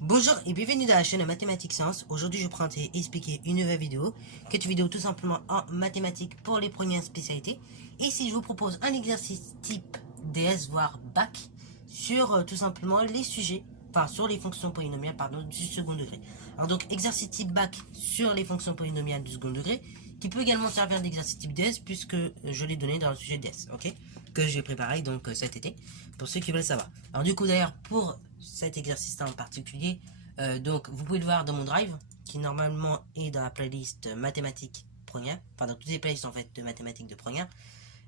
Bonjour et bienvenue dans la chaîne Mathématiques Science. Aujourd'hui, je prends et expliquer une nouvelle vidéo, qui est une vidéo tout simplement en mathématiques pour les premières spécialités. Et ici, je vous propose un exercice type DS voire bac sur tout simplement les sujets, enfin sur les fonctions polynomiales pardon du second degré. Alors donc exercice type bac sur les fonctions polynomiales du second degré, qui peut également servir d'exercice type DS puisque je l'ai donné dans le sujet DS, ok, que j'ai préparé donc cet été pour ceux qui veulent savoir. Alors du coup d'ailleurs pour cet exercice-là en particulier, donc vous pouvez le voir dans mon drive qui normalement est dans la playlist mathématiques première, enfin dans toutes les playlists en fait de mathématiques de première.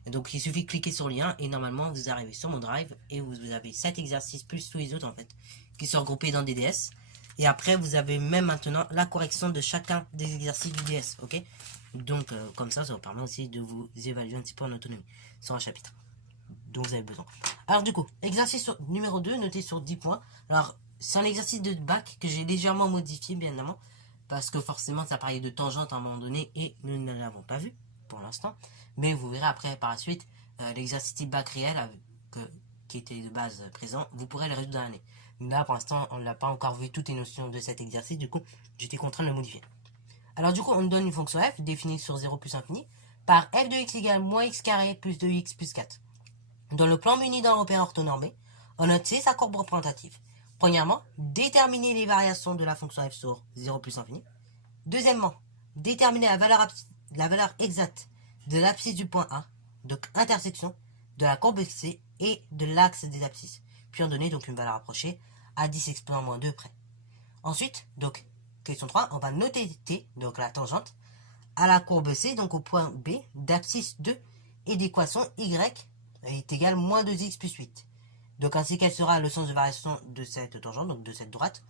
Donc il suffit de cliquer sur le lien et normalement vous arrivez sur mon drive et vous avez 7 exercices plus tous les autres en fait qui sont regroupés dans DDS. Et après vous avez même maintenant la correction de chacun des exercices du DS, ok. Donc comme ça vous permet aussi de vous évaluer un petit peu en autonomie sur un chapitre dont vous avez besoin. Alors du coup, exercice numéro 2, noté sur 10 points. Alors, c'est un exercice de bac que j'ai légèrement modifié, bien évidemment, parce que forcément, ça parlait de tangente à un moment donné, et nous ne l'avons pas vu, pour l'instant. Mais vous verrez après, par la suite, l'exercice type bac réel, qui était de base présent, vous pourrez le résoudre dans l'année. Là, pour l'instant, on n'a pas encore vu toutes les notions de cet exercice, du coup, j'étais contraint de le modifier. Alors du coup, on nous donne une fonction f, définie sur 0 plus infini, par f de x égale moins x carré plus 2x plus 4. Dans le plan muni d'un repère orthonormé, on note sa courbe représentative. Premièrement, déterminer les variations de la fonction f sur 0 plus infini. Deuxièmement, déterminer la valeur exacte de l'abscisse du point A, donc intersection de la courbe C et de l'axe des abscisses. Puis on donne donc une valeur approchée à 10 exponent moins 2 près. Ensuite, donc, question 3, on va noter T, donc la tangente, à la courbe C, donc au point B, d'abscisse 2 et d'équation Y est égal à moins 2x plus 8. Donc ainsi quel sera le sens de variation de cette tangente, donc de cette droite.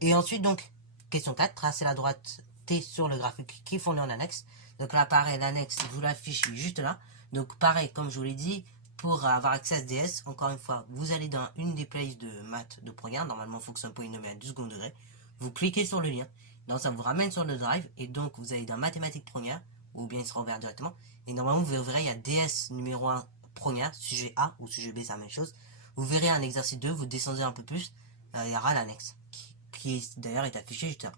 Et ensuite donc, question 4, tracer la droite T sur le graphique qui est fourni en annexe. Donc là pareil, l'annexe, je vous l'affiche juste là. Donc pareil, comme je vous l'ai dit, pour avoir accès à ce DS, encore une fois, vous allez dans une des playlists de maths de première, normalement fonction polynomiale du second degré. Vous cliquez sur le lien, donc ça vous ramène sur le drive, et donc vous allez dans mathématiques première, ou bien il sera ouvert directement. Et normalement vous verrez, il y a DS numéro 1 première, sujet A ou sujet B, c'est la même chose. Vous verrez un exercice 2, vous descendez un peu plus, il y aura l'annexe, qui d'ailleurs est affiché juste là.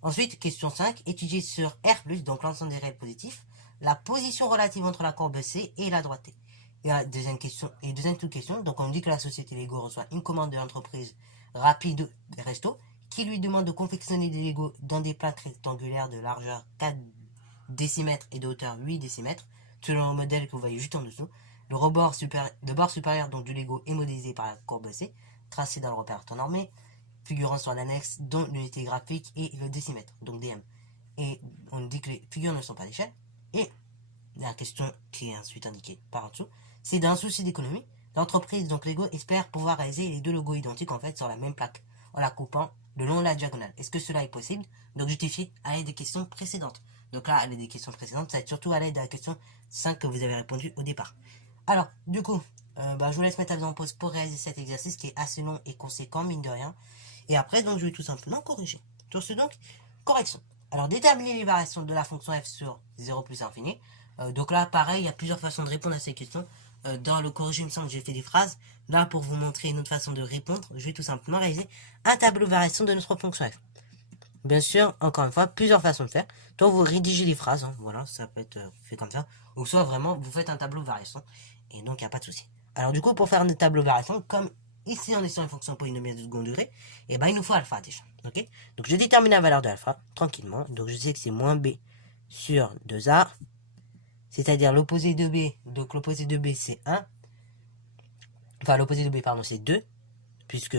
Ensuite, question 5, étudier sur R+, donc l'ensemble des réels positifs, la position relative entre la courbe C et la droite T. Et la deuxième question, donc on dit que la société Lego reçoit une commande de l'entreprise Rapide Resto, qui lui demande de confectionner des Lego dans des plaques rectangulaires de largeur 4 décimètres et de hauteur 8 décimètres, selon le modèle que vous voyez juste en dessous. Le bord supérieur donc, du Lego est modélisé par la courbe C, tracée dans le repère temps normé, figurant sur l'annexe dont l'unité graphique est le décimètre, donc dm. Et on dit que les figures ne sont pas d'échelle. Et la question qui est ensuite indiquée par en dessous, c'est d'un souci d'économie, l'entreprise, donc Lego, espère pouvoir réaliser les deux logos identiques en fait sur la même plaque, en la coupant le long de la diagonale. Est-ce que cela est possible? Donc justifié à l'aide des questions précédentes. Donc là, à l'aide des questions précédentes, ça va être surtout à l'aide de la question 5 que vous avez répondu au départ. Alors, du coup, je vous laisse mettre la vidéo en pause pour réaliser cet exercice qui est assez long et conséquent, mine de rien. Et après, donc, je vais tout simplement corriger. Sur ce, donc, correction. Alors, déterminer les variations de la fonction f sur 0 plus infini. Donc là, pareil, il y a plusieurs façons de répondre à ces questions. Dans le corrigé, il me semble que j'ai fait des phrases. Là, pour vous montrer une autre façon de répondre, je vais tout simplement réaliser un tableau de variation de notre fonction f. Bien sûr, encore une fois, plusieurs façons de faire. Soit vous rédigez les phrases, hein, voilà, ça peut être fait comme ça. Ou soit vraiment, vous faites un tableau de variation. Et donc, il n'y a pas de souci. Alors du coup, pour faire un tableau de variation, comme ici on est sur une fonction polynomiale de second degré, et ben il nous faut alpha déjà. Ok. Donc je détermine la valeur de alpha tranquillement. Donc je sais que c'est moins b sur 2a, c'est-à-dire l'opposé de b. Donc l'opposé de b c'est 1. Enfin l'opposé de b pardon c'est 2, puisque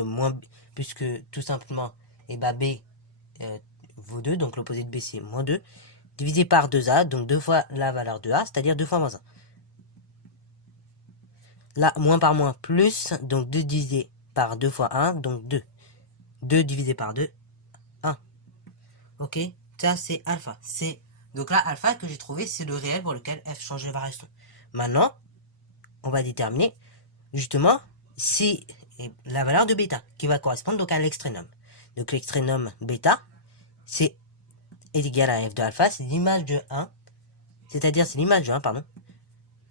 tout simplement et ben b vaut 2, donc l'opposé de b c'est moins 2, divisé par 2a, donc 2 fois la valeur de a, c'est-à-dire 2 fois moins 1. Là, moins par moins, plus, donc 2 divisé par 2 fois 1, donc 2. 2 divisé par 2, 1. Ok, ça c'est alpha. Donc là, alpha que j'ai trouvé, c'est le réel pour lequel f change de variation. Maintenant, on va déterminer, justement, si la valeur de bêta, qui va correspondre donc à l'extrénum. Donc l'extrénum bêta, est égal à f de alpha, c'est l'image de 1, c'est-à-dire c'est l'image de 1, pardon.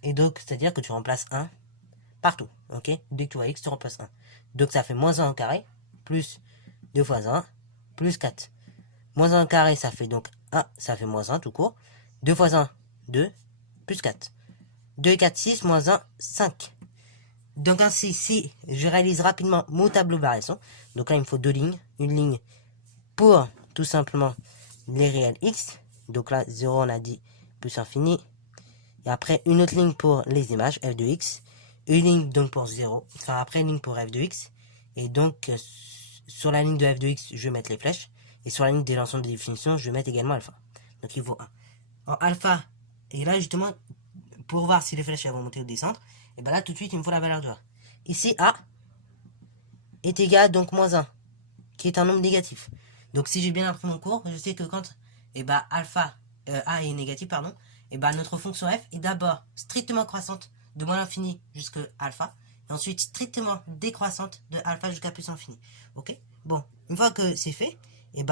Et donc, c'est-à-dire que tu remplaces 1 partout, ok. Dès que tu vois x, tu remplaces 1. Donc ça fait moins 1 au carré, plus 2 fois 1, plus 4. Moins 1 carré, ça fait donc 1, ça fait moins 1 tout court. 2 fois 1, 2, plus 4. 2 et 4, 6, moins 1, 5. Donc ainsi, si je réalise rapidement mon tableau de variation, donc là il me faut deux lignes. Une ligne pour tout simplement les réels x. Donc là 0 on a dit plus infini. Et après une autre ligne pour les images f de x. Une ligne donc pour 0. Enfin après une ligne pour f de x. Et donc sur la ligne de f de x je vais mettre les flèches. Et sur la ligne de l'ensemble des définitions je vais mettre également alpha. Donc il vaut 1. En alpha, et là justement pour voir si les flèches elles vont monter ou descendre, et bien là tout de suite il me faut la valeur de A. Ici A est égal donc moins 1, qui est un nombre négatif. Donc si j'ai bien appris mon cours, je sais que quand alpha A est négatif, pardon, et notre fonction f est d'abord strictement croissante de moins l'infini jusqu'à alpha, et ensuite strictement décroissante de alpha jusqu'à plus infini. Ok. Bon, une fois que c'est fait, et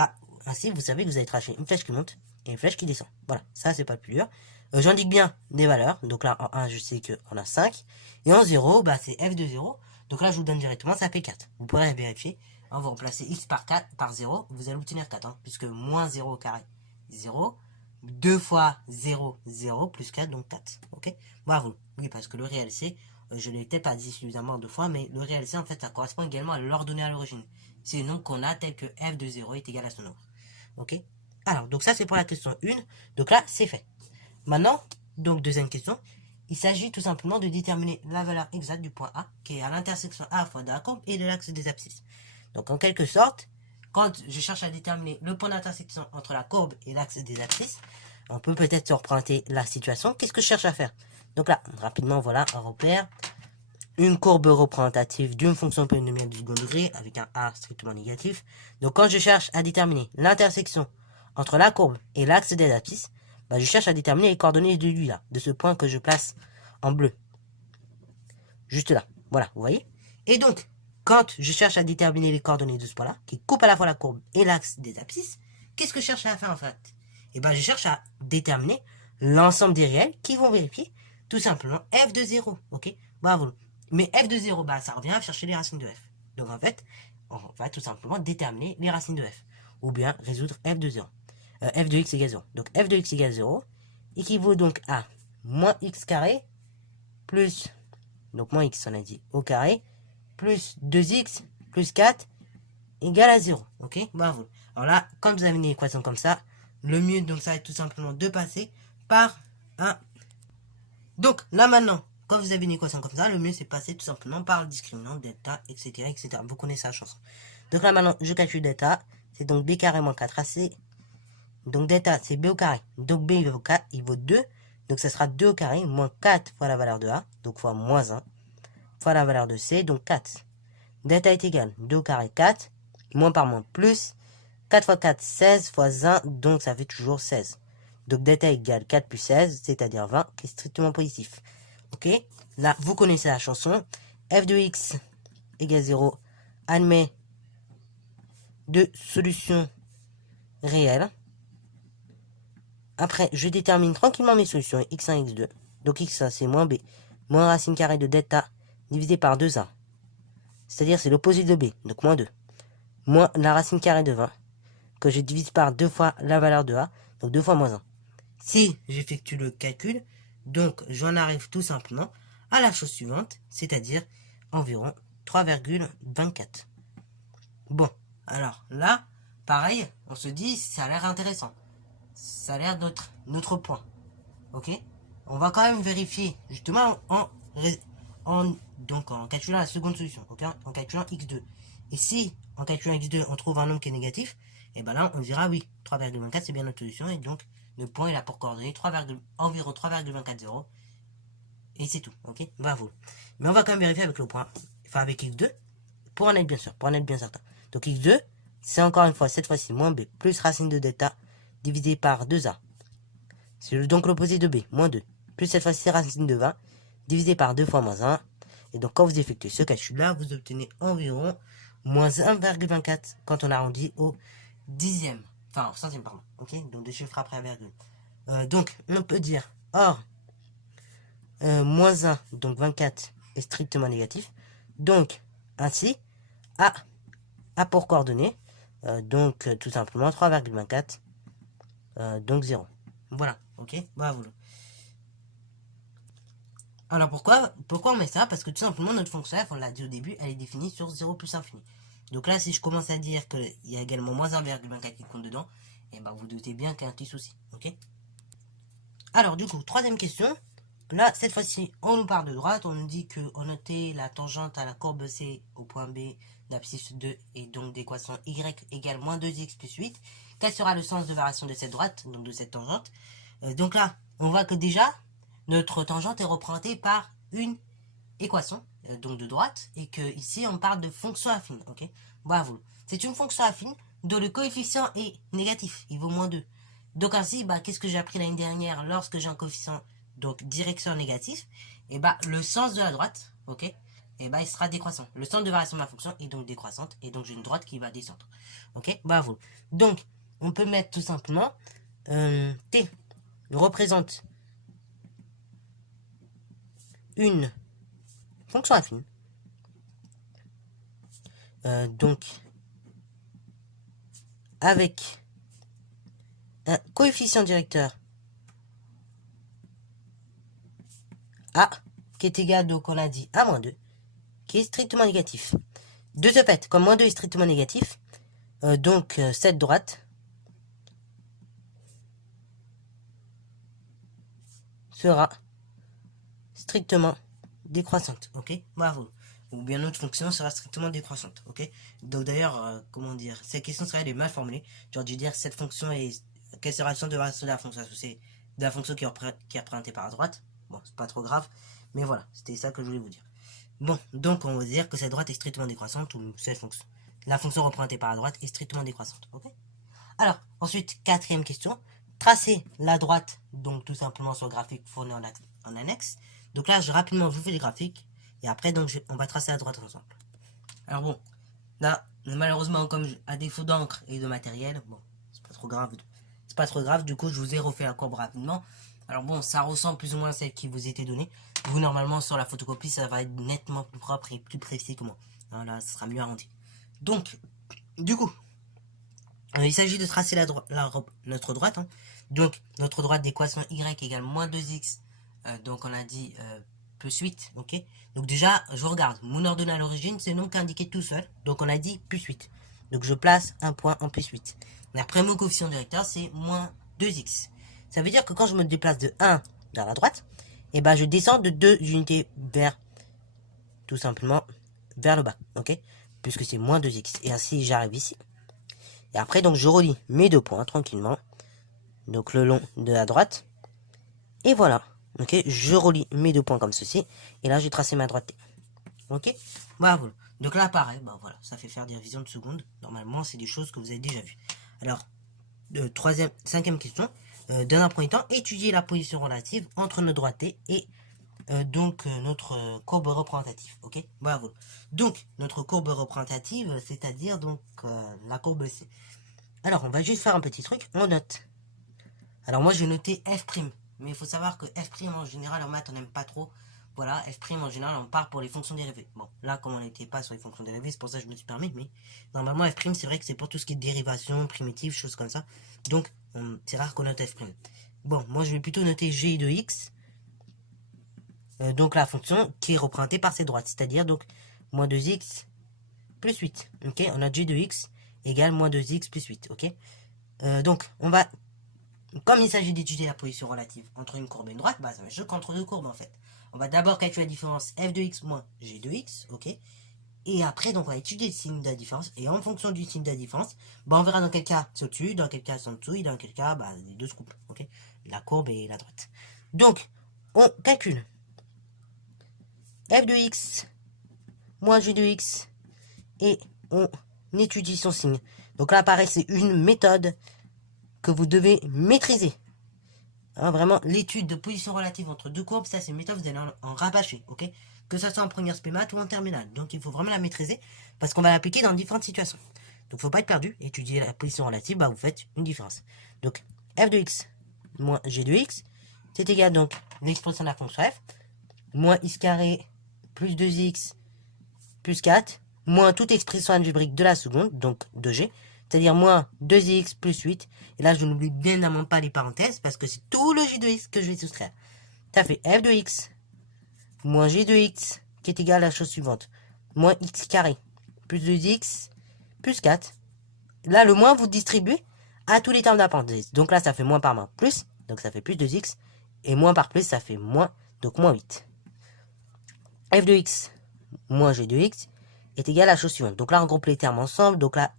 ainsi vous savez que vous allez tracer une flèche qui monte et une flèche qui descend. Voilà, ça c'est pas le plus dur. J'indique bien des valeurs. Donc là, en 1, je sais qu'on a 5. Et en 0, c'est f de 0. Donc là, je vous donne directement, ça fait 4. Vous pourrez vérifier. On va remplacer x par 4, par 0. Vous allez obtenir 4. Puisque moins 0 au carré, 0. 2 fois 0, 0, plus 4, donc 4. Ok. Bravo. Oui, parce que le réel C, je ne l'ai peut-être pas dit suffisamment deux fois, mais le réel C, en fait, ça correspond également à l'ordonnée à l'origine. C'est le nombre qu'on a tel que f de 0 est égal à ce nombre. Ok. Alors, donc ça, c'est pour la question 1. Donc là, c'est fait. Maintenant, donc deuxième question, il s'agit tout simplement de déterminer la valeur exacte du point A, qui est à l'intersection à la fois de la courbe et de l'axe des abscisses. Donc en quelque sorte, quand je cherche à déterminer le point d'intersection entre la courbe et l'axe des abscisses, on peut peut-être se représenter la situation. Qu'est-ce que je cherche à faire? Donc là, rapidement, voilà un repère. Une courbe représentative d'une fonction polynomiale du second degré avec un A strictement négatif. Donc quand je cherche à déterminer l'intersection entre la courbe et l'axe des abscisses, je cherche à déterminer les coordonnées de lui là, de ce point que je place en bleu. Juste là. Voilà, vous voyez? Et donc, quand je cherche à déterminer les coordonnées de ce point là, qui coupe à la fois la courbe et l'axe des abscisses, qu'est-ce que je cherche à faire en fait? Je cherche à déterminer l'ensemble des réels qui vont vérifier tout simplement f de 0. Ok? Bravo. Mais f de 0, ça revient à chercher les racines de f. Donc en fait, on va tout simplement déterminer les racines de f. Ou bien résoudre f de 0. F de x égale 0. Donc f de x égale 0 équivaut donc à moins x carré plus, donc moins x on a dit au carré, plus 2x plus 4 égale à 0. Ok, bravo. Alors là, quand vous avez une équation comme ça, le mieux donc ça va être tout simplement de passer par un. Donc là maintenant, quand vous avez une équation comme ça, le mieux c'est de passer tout simplement par le discriminant, delta, etc. etc. Vous connaissez la chanson. Donc là maintenant, je calcule delta, c'est donc b carré moins 4ac. Donc delta c'est b au carré. Donc b il vaut 2. Donc ça sera 2 au carré moins 4 fois la valeur de a. Donc fois moins 1 fois la valeur de c. Donc 4. Delta est égal 2 au carré 4. Moins par moins plus. 4 fois 4 16 fois 1. Donc ça fait toujours 16. Donc delta égale 4 plus 16. C'est-à-dire 20 qui est strictement positif. Ok. Là vous connaissez la chanson. F de x égale 0. Admet deux solutions réelles. Après, je détermine tranquillement mes solutions, x1, x2. Donc x1, c'est moins b, moins racine carrée de delta, divisé par 2a. C'est-à-dire, c'est l'opposé de b, donc moins 2. Moins la racine carrée de 20, que je divise par 2 fois la valeur de a, donc 2 fois moins 1. Si j'effectue le calcul, donc j'en arrive tout simplement à la chose suivante, c'est-à-dire environ 3,24. Bon, alors là, pareil, on se dit, ça a l'air intéressant. Ça a l'air d'être notre point. Ok. On va quand même vérifier justement en calculant la seconde solution. Okay, en calculant x2. Et si en calculant x2 on trouve un nombre qui est négatif, et là on dira oui, 3,24 c'est bien notre solution. Et donc le point il a pour coordonnée environ 3,240. Et c'est tout. Ok. Bravo. Mais on va quand même vérifier avec le point. Enfin avec x2. Pour en être bien sûr. Pour en être bien certain. Donc x2 c'est encore une fois cette fois-ci moins b plus racine de delta divisé par 2a. C'est donc l'opposé de b, moins 2. Plus cette fois-ci racine de 20, divisé par 2 fois moins 1. Et donc quand vous effectuez ce calcul-là, vous obtenez environ moins 1,24 quand on arrondit au dixième. Enfin, au centième, pardon. Ok. Donc deux chiffres après la virgule. Donc on peut dire, or, moins 1, donc 24, est strictement négatif. Donc, ainsi, a pour coordonnée Donc tout simplement 3,24. Donc 0. Voilà, ok, bravo. Alors pourquoi on met ça? Parce que tout simplement notre fonction f, on l'a dit au début, elle est définie sur 0 plus infini. Donc là, si je commence à dire qu'il y a également moins 1,24 qui compte dedans, et ben vous doutez bien qu'il y a un petit souci, ok? Alors du coup, troisième question. Là, cette fois-ci, on nous parle de droite, on nous dit qu'on notait la tangente à la courbe C au point B d'abscisse 2 et donc d'équation y égale moins 2x plus 8. Quel sera le sens de variation de cette droite, donc de cette tangente? Donc là, on voit que déjà, notre tangente est représentée par une équation, donc de droite, et que ici, on parle de fonction affine, ok? Bravo. C'est une fonction affine dont le coefficient est négatif, il vaut moins 2. Donc ainsi, bah, qu'est-ce que j'ai appris l'année dernière lorsque j'ai un coefficient donc direction négatif, et bah le sens de la droite, ok, et bah il sera décroissant. Le sens de variation de ma fonction est donc décroissante, et donc j'ai une droite qui va descendre. Ok, bravo. Donc, on peut mettre tout simplement T représente une fonction affine. Donc, avec un coefficient directeur A, qui est égal, donc on a dit, à moins 2, qui est strictement négatif. De ce fait, comme moins 2 est strictement négatif, donc cette droite sera strictement décroissante, ok? Bravo. Ou bien notre fonction sera strictement décroissante, ok? Donc d'ailleurs, comment dire, cette question serait mal formulée. Genre, je veux dire, cette fonction est... Quelle sera le sens de variation de la fonction associée de la fonction qui est représentée par la droite? Bon, c'est pas trop grave, mais voilà, c'était ça que je voulais vous dire. Bon, donc on va dire que cette droite est strictement décroissante, ou cette fonction. La fonction représentée par la droite est strictement décroissante, ok? Alors, ensuite, quatrième question. Tracer la droite, donc tout simplement sur le graphique fourni en annexe. Donc là, rapidement, je vous fais les graphiques. Et après, donc, on va tracer la droite ensemble. Alors bon, là, malheureusement, comme à défaut d'encre et de matériel, bon, c'est pas trop grave. C'est pas trop grave, du coup, je vous ai refait la courbe rapidement. Alors bon, ça ressemble plus ou moins à celle qui vous était donnée. Vous, normalement, sur la photocopie, ça va être nettement plus propre et plus précis que moi. Alors là, ça sera mieux arrondi. Donc, du coup, il s'agit de tracer notre droite. Hein. Donc, notre droite d'équation y égale moins 2x. Donc, on a dit plus 8. Ok. Donc, déjà, je regarde. Mon ordonnée à l'origine, c'est donc indiqué tout seul. Donc, on a dit plus 8. Donc, je place un point en plus 8. Et après, mon coefficient directeur, c'est moins 2x. Ça veut dire que quand je me déplace de 1 vers la droite, et ben, je descends de 2 unités vers, tout simplement, vers le bas. Ok. Puisque c'est moins 2x. Et ainsi, j'arrive ici. Et après, donc, je relie mes deux points tranquillement. Donc, le long de la droite. Et voilà. Ok, je relie mes deux points comme ceci. Et là, j'ai tracé ma droite T. Ok, bravo. Donc là, pareil, bah voilà, ça fait faire des révisions de secondes. Normalement, c'est des choses que vous avez déjà vues. Alors, cinquième question. Dans un premier temps, étudier la position relative entre notre droite T et donc notre courbe représentative. Ok, bravo. Donc, notre courbe représentative, c'est-à-dire donc la courbe C. Alors, on va juste faire un petit truc. On note. Alors, moi, j'ai noté F'. Mais il faut savoir que F' en général, en maths, on n'aime pas trop. Voilà, F' en général, on part pour les fonctions dérivées. Bon, là, comme on n'était pas sur les fonctions dérivées, c'est pour ça que je me suis permis. Mais normalement, F', c'est vrai que c'est pour tout ce qui est dérivation, primitive, choses comme ça. Donc, c'est rare qu'on note F'. Bon, moi, je vais plutôt noter G de X. Donc, la fonction qui est représentée par ses droites. C'est-à-dire, donc, moins 2x plus 8. Ok, on a G de X égale moins 2x plus 8. Ok, donc, on va... Comme il s'agit d'étudier la position relative entre une courbe et une droite, bah, ça va être entre deux courbes en fait. On va d'abord calculer la différence f de x moins g de x, ok. Et après, donc, on va étudier le signe de la différence. Et en fonction du signe de la différence, bah, on verra dans quel cas c'est au-dessus, dans quel cas c'est en dessous, et dans quel cas, bah, les deux se couplent, ok. La courbe et la droite. Donc, on calcule f de x moins g de x et on étudie son signe. Donc là, pareil, c'est une méthode que vous devez maîtriser. Hein, vraiment, l'étude de position relative entre deux courbes, ça c'est une méthode, vous allez en rabâcher, ok? Que ce soit en première spé maths ou en terminale. Donc il faut vraiment la maîtriser parce qu'on va l'appliquer dans différentes situations. Donc faut pas être perdu. Étudier la position relative, bah vous faites une différence. Donc f de x moins g de x, c'est égal donc l'expression de la fonction f, moins x carré plus 2x plus 4, moins toute expression algébrique de la seconde, donc de g, c'est-à-dire moins 2x plus 8. Et là, je n'oublie bien évidemment pas les parenthèses, parce que c'est tout le j de x que je vais soustraire. Ça fait f de x moins g de x, qui est égal à la chose suivante. Moins x carré, plus 2x, plus 4. Là, le moins, vous distribuez à tous les termes de la parenthèse. Donc là, ça fait moins par moins plus, donc ça fait plus 2x. Et moins par plus, ça fait moins, donc moins 8. f de x moins g de x est égal à la chose suivante. Donc là, on regroupe les termes ensemble. Donc là,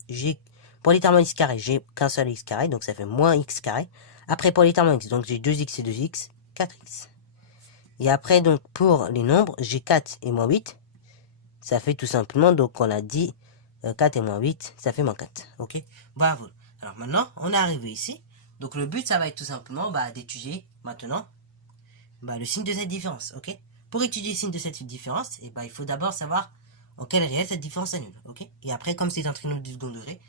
pour les termes x carré, j'ai qu'un seul x carré, donc ça fait moins x carré. Après, pour les termes x, donc j'ai 2x et 2x, 4x. Et après, donc, pour les nombres, j'ai 4 et moins 8. Ça fait tout simplement, donc on a dit 4 et moins 8, ça fait moins 4. Ok, bravo. Alors maintenant, on est arrivé ici. Donc le but, ça va être tout simplement d'étudier maintenant le signe de cette différence. Ok, pour étudier le signe de cette différence, il faut d'abord savoir en quel réel cette différence s'annule. Ok, et après, comme c'est un trinombre du second degré,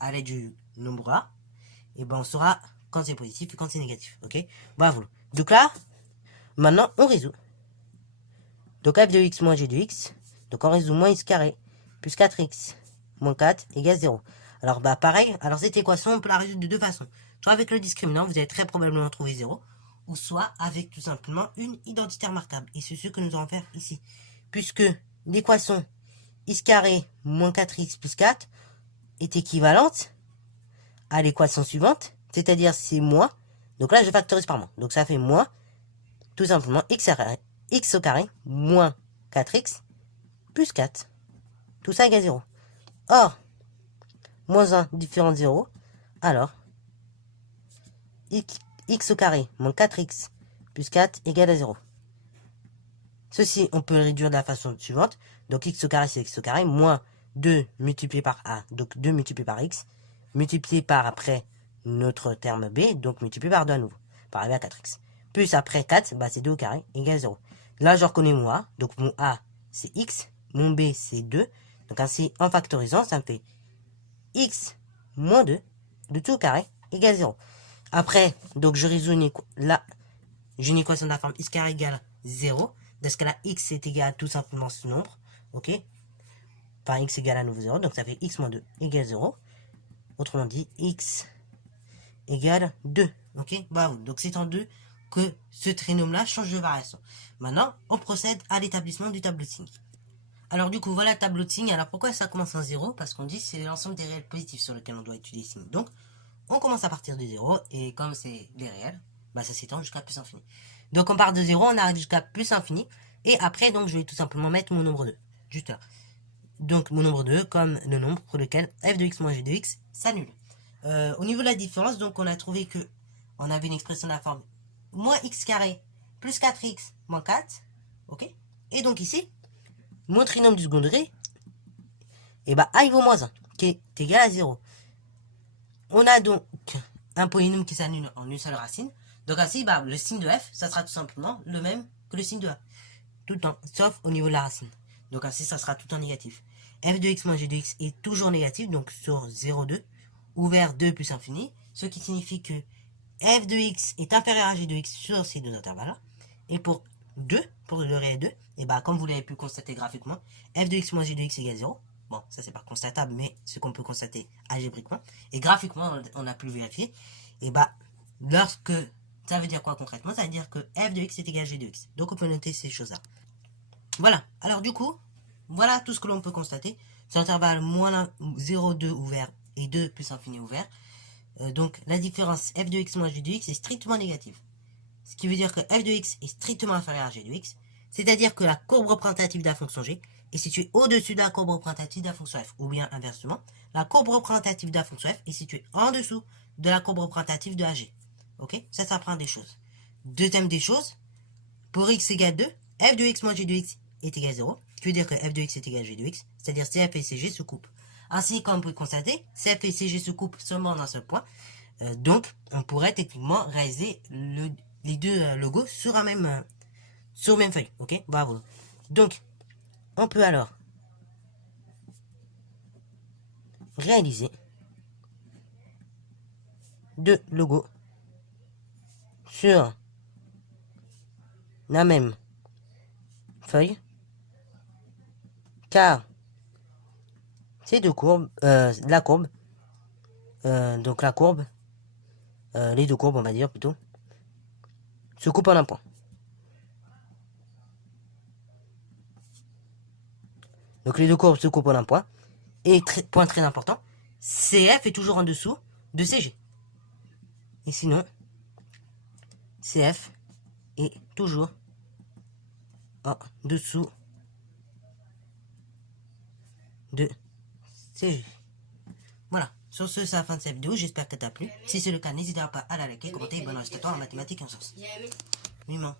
à l'aide du nombre A, on saura quand c'est positif et quand c'est négatif. Ok, bravo. Donc là, maintenant, on résout. Donc f de x moins g de x, donc on résout moins x carré plus 4x moins 4 égale 0. Alors pareil, alors cette équation on peut la résoudre de deux façons. Soit avec le discriminant, vous allez très probablement trouver 0, ou soit avec tout simplement une identité remarquable. Et c'est ce que nous allons faire ici. Puisque l'équation x carré moins 4x plus 4 est équivalente à l'équation suivante, c'est-à-dire c'est moins, donc là je factorise par moins. Donc ça fait moins, tout simplement x au carré moins 4x plus 4. Tout ça égale 0. Or, moins 1 différent de 0, alors x au carré moins 4x plus 4 égale à 0. Ceci, on peut le réduire de la façon suivante. Donc x au carré, c'est x au carré, moins 2 multiplié par a, donc 2 multiplié par x, multiplié par après notre terme b, donc multiplié par 2 à nouveau, par arriver à 4x. Plus après 4, c'est 2 au carré, égale 0. Là, je reconnais mon a, donc mon a, c'est x, mon b, c'est 2. Donc ainsi, en factorisant, ça me fait x moins 2 de tout au carré égale 0. Après, donc je résous j'ai une équation de la forme x carré égale 0. Dans ce cas-là, x est égal à tout simplement ce nombre. Ok, par x égale à nouveau 0. Donc ça fait x moins 2 égale 0. Autrement dit, x égale 2. Ok, bravo. Donc c'est en 2 que ce trinôme-là change de variation. Maintenant, on procède à l'établissement du tableau de signes. Alors du coup, voilà le tableau de signes. Alors pourquoi ça commence en 0? Parce qu'on dit que c'est l'ensemble des réels positifs sur lesquels on doit étudier les signes. Donc, on commence à partir de 0, et comme c'est les réels, ça s'étend jusqu'à plus infini. Donc on part de 0, on arrive jusqu'à plus infini, et après, donc je vais tout simplement mettre mon nombre 2. Juste là. Donc mon nombre 2 comme le nombre pour lequel f de x moins g de x s'annule. Au niveau de la différence, donc on a trouvé que on avait une expression de la forme moins x carré plus 4x moins 4. Ok. Et donc ici, mon trinôme du second degré, a vaut moins 1, qui est égal à 0. On a donc un polynôme qui s'annule en une seule racine. Donc ainsi, le signe de f, ça sera tout simplement le même que le signe de a. Tout le temps, sauf au niveau de la racine. Donc ainsi, ça sera tout le temps négatif. f de x moins g de x est toujours négatif, donc sur 0,2, ouvert 2 plus infini, ce qui signifie que f de x est inférieur à g de x sur ces deux intervalles-là. Et pour 2, pour le réel 2, et comme vous l'avez pu constater graphiquement, f de x moins g de x égale 0. Bon, ça c'est pas constatable, mais ce qu'on peut constater algébriquement. Et graphiquement, on a pu le vérifier. Et lorsque, ça veut dire quoi concrètement? Ça veut dire que f de x est égal à g de x. Donc on peut noter ces choses-là. Voilà, alors du coup, voilà tout ce que l'on peut constater. C'est l'intervalle moins 0,2 ouvert et 2 plus infini ouvert. Donc la différence f de x moins g de x est strictement négative. Ce qui veut dire que f de x est strictement inférieur à g de x. C'est-à-dire que la courbe représentative de la fonction g est située au-dessus de la courbe représentative de la fonction f. Ou bien inversement, la courbe représentative de la fonction f est située en dessous de la courbe représentative de la g. Ok, ça apprend des choses. Deuxième des choses, pour x égale 2, f de x moins g de x est égal à 0. Ce qui veut dire que f de x est égal à g de x, c'est-à-dire CF et CG se coupent. Ainsi, comme vous pouvez constater, CF et CG se coupent seulement dans un seul point. Donc, on pourrait techniquement réaliser les deux logos sur la même feuille. Ok, bravo. Donc, on peut alors réaliser deux logos sur la même feuille, car ces deux courbes, la courbe, donc la courbe, les deux courbes on va dire plutôt, se coupent en un point. Donc les deux courbes se coupent en un point. Et point très important, CF est toujours en dessous de CG. Et sinon, CF est toujours en dessous de CG. Voilà, sur ce, c'est la fin de cette vidéo. J'espère qu'elle t'a plu. Si c'est le cas, n'hésitez pas à la liker, commenter. Bonne reste à toi en mathématiques et en sciences. Oui, maman.